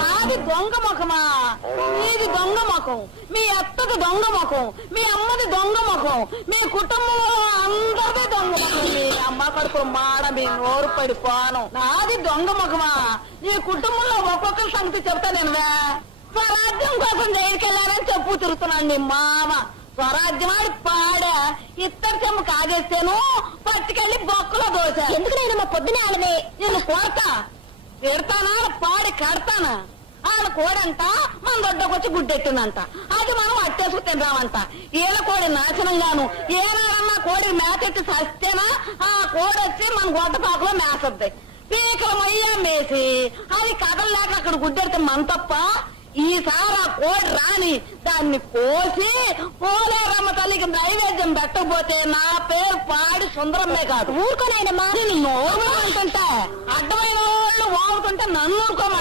నాది దొంగ ముఖమా? మీది దొంగ ముఖం, మీ అత్తది దొంగ ముఖం, మీ అమ్మది దొంగ ముఖం, మీ కుటుంబంలో అందరిది దొంగ ముఖం. మీ అమ్మ కడుపు మాడ మీ నోరు పడిపోను. నాది దొంగ ముఖమా? నీ కుటుంబంలో ఒక్కొక్కరి సంగతి చెప్తా నేను. స్వరాజ్యం కోసం జైలుకెళ్ళారని చెప్పు తిరుగుతున్నాను నీ మామ. స్వరాజ్యమాడి పాడా ఇత్తడి చెమ్మ కాగేస్తాను, పట్టుకెళ్ళి బొక్కలో దోశ. ఎందుకు నేను మా పొద్దునే ఆడనే నేను కొడతా, పెడతానా పాడి కడతానా? ఆయన కోడంట మన దొడ్డకొచ్చి గుడ్డెట్టిందంట, అది మనం అట్టేసుకు తిందామంట. ఈల కోడి నాశనంగాను ఏనాడన్నా కోడి మేకెట్టి సస్తేనా ఆ కోడి వచ్చి మన గొడ్డపాకులో మేసద్ది. పీకల మొయ్య మేసి అది కదలలేక అక్కడ గుడ్డెడితే మన తప్ప. ఈసారి ఆ కోడి రాని దాన్ని కోసి పోలేరమ్మ తల్లికి నైవేద్యం పెట్టకపోతే నా పేరు పాడి సుందరమ్మే కాదు. ఊరుకోనైనమ్మా. నేను నోరు అంటుంటే అడ్డమైన వాళ్ళు వాగుతుంటే నన్ను ఊరుకోమంట.